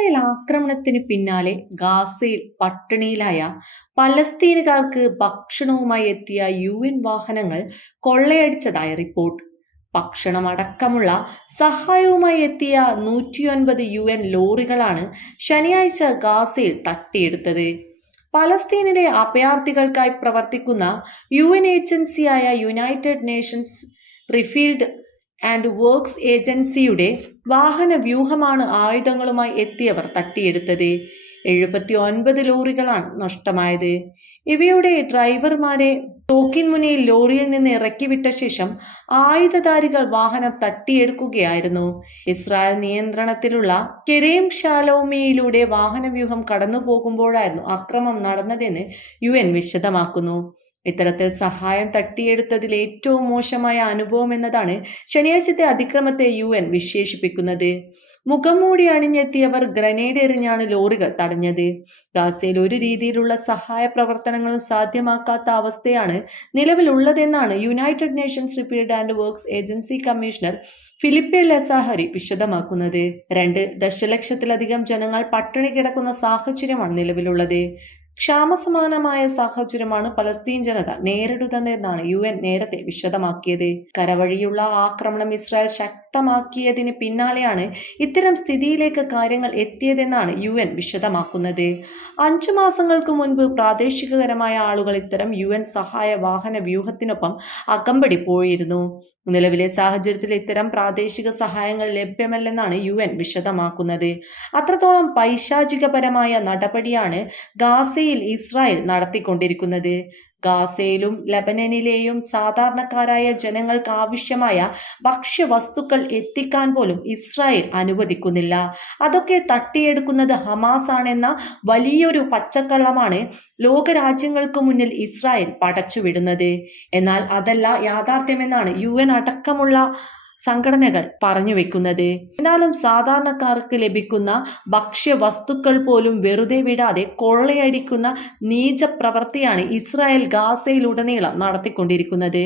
Israel ആക്രമണത്തിന് പിന്നാലെ ഗാസയിൽ പട്ടിണിയിലായ പലസ്തീനുകാർക്ക് ഭക്ഷണവുമായി എത്തിയ യു എൻ വാഹനങ്ങൾ കൊള്ളയടിച്ചതായി റിപ്പോർട്ട്. ഭക്ഷണമടക്കമുള്ള സഹായവുമായി എത്തിയ നൂറ്റിയൊൻപത് യു എൻ ലോറികളാണ് ശനിയാഴ്ച ഗാസയിൽ തട്ടിയെടുത്തത്. പലസ്തീനിലെ അഭയാർത്ഥികൾക്കായി പ്രവർത്തിക്കുന്ന യു എൻ ഏജൻസിയായ united nations relief and works ഏജൻസിയുടെ വാഹന വ്യൂഹമാണ് ആയുധങ്ങളുമായി എത്തിയവർ തട്ടിയെടുത്തത്. എഴുപത്തി ഒൻപത് ലോറികളാണ് നഷ്ടമായത്. ഇവയുടെ ഡ്രൈവർമാരെ തോക്കിൻ മുനയിൽ ലോറിയിൽ നിന്ന് ഇറക്കിവിട്ട ശേഷം ആയുധധാരികൾ വാഹനം തട്ടിയെടുക്കുകയായിരുന്നു. ഇസ്രായേൽ നിയന്ത്രണത്തിലുള്ള കെരേം ഷാലോമിയിലൂടെ വാഹനവ്യൂഹം കടന്നു പോകുമ്പോഴായിരുന്നു അക്രമം നടന്നതെന്ന് യു വിശദമാക്കുന്നു. ഇത്തരത്തിൽ സഹായം തട്ടിയെടുത്തതിൽ ഏറ്റവും മോശമായ അനുഭവം എന്നതാണ് ശനിയാഴ്ചത്തെ അതിക്രമത്തെ യു എൻ വിശേഷിപ്പിക്കുന്നത്. മുഖംമൂടി അണിഞ്ഞെത്തിയവർ ഗ്രനേഡ് എറിഞ്ഞാണ് ലോറികൾ തടഞ്ഞത്. ഗാസയിൽ ഒരു രീതിയിലുള്ള സഹായ പ്രവർത്തനങ്ങളും സാധ്യമാക്കാത്ത അവസ്ഥയാണ് നിലവിലുള്ളതെന്നാണ് United Nations relief and works agency commissioner Philippe Lazzarini വിശദമാക്കുന്നത്. രണ്ട് ദശലക്ഷത്തിലധികം ജനങ്ങൾ പട്ടിണി കിടക്കുന്ന സാഹചര്യമാണ് നിലവിലുള്ളത്. ക്ഷാമസമാനമായ സാഹചര്യമാണ് പലസ്തീൻ ജനത നേരിടുന്നതെന്നാണ് യു എൻ നേരത്തെ വിശദമാക്കിയത്. കരവഴിയുള്ള ആക്രമണം ഇസ്രായേൽ ശക്തമാക്കിയതിന് പിന്നാലെയാണ് ഇത്തരം സ്ഥിതിയിലേക്ക് കാര്യങ്ങൾ എത്തിയതെന്നാണ് യു എൻ വിശദമാക്കുന്നത്. അഞ്ചു മാസങ്ങൾക്ക് മുൻപ് പ്രാദേശികകരമായ ആളുകൾ ഇത്തരം യു എൻ സഹായ വാഹന വ്യൂഹത്തിനൊപ്പം അകമ്പടി പോയിരുന്നു. നിലവിലെ സാഹചര്യത്തിൽ ഇത്തരം പ്രാദേശിക സഹായങ്ങൾ ലഭ്യമല്ലെന്നാണ് യു എൻ വിശദമാക്കുന്നത്. അത്രത്തോളം പൈശാചികപരമായ നടപടിയാണ് ഗാസയിൽ ഇസ്രായേൽ നടത്തിക്കൊണ്ടിരിക്കുന്നത്. ഗാസയിലും ലബനനിലെയും സാധാരണക്കാരായ ജനങ്ങൾക്ക് ആവശ്യമായ ഭക്ഷ്യവസ്തുക്കൾ എത്തിക്കാൻ പോലും ഇസ്രായേൽ അനുവദിക്കുന്നില്ല. അതൊക്കെ തട്ടിയെടുക്കുന്നത് ഹമാസ് ആണെന്ന വലിയൊരു പച്ചക്കള്ളമാണ് ലോകരാജ്യങ്ങൾക്ക് മുന്നിൽ ഇസ്രായേൽ പടച്ചുവിടുന്നത്. എന്നാൽ അതല്ല യാഥാർത്ഥ്യമെന്നാണ് യു എൻ അടക്കമുള്ള സംഘടനകൾ പറഞ്ഞു വെക്കുന്നത്. എന്നാലും സാധാരണക്കാർക്ക് ലഭിക്കുന്ന ഭക്ഷ്യവസ്തുക്കൾ പോലും വെറുതെ വിടാതെ കൊള്ളയടിക്കുന്ന നീച പ്രവൃത്തിയാണ് ഇസ്രായേൽ ഗാസയിലുടനീളം നടത്തിക്കൊണ്ടിരിക്കുന്നത്.